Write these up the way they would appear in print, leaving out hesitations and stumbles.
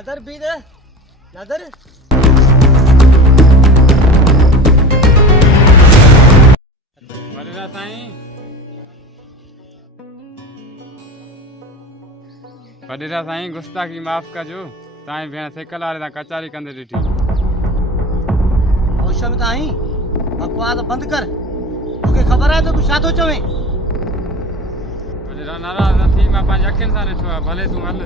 नदर भी दे नदर वॾेरा साईं वॾेरा साईं गुस्ताखी माफ़ कजो तव्हांजी भेण सेकल वारे सां कचारी कंदे ॾिठी होश में त आहीं बकवास बंद कर तोखे ख़बर आहे त तूं छा थो चवें वॾेरा नाराज़ न थी मां पंहिंजी अखियुनि सां ॾिठो आहे भले तूं हल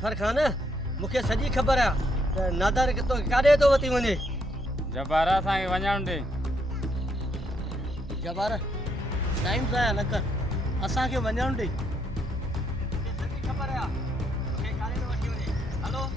जफर खान मूंखे सॼी ख़बर आहे त नादर तो काॾे थो वठी वञे जबारा असांखे वञणु ॾे जबार टाइम ज़ाया न कर असांखे वञणु ॾे मूंखे सॼी ख़बर आहे मूंखे काॾे थो वठी वञे हलो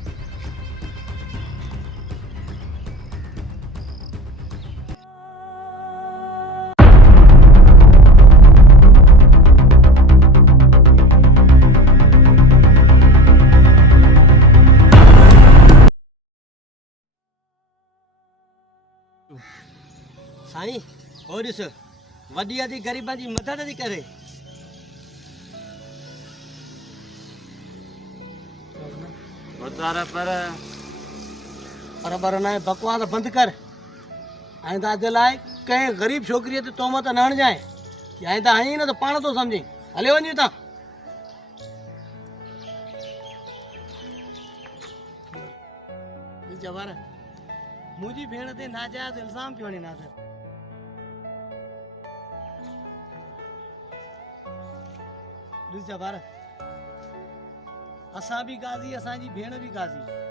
साईं हो ॾिस वॾी आदि ग़रीबां जी मदद थी करे पर न बकवास बंदि कर आइंदा जे लाइ कंहिं ग़रीब छोकिरीअ ते तोहमत न हणजांइ आइंदा आहीं न त पाण थो सम्झे हले वञूं था जवार मुंहिंजी भेण ते नाजायज़ इल्ज़ाम पियो हणे नाज़र ॾिस जवार असां बि गाज़ी असांजी भेण बि गाज़ी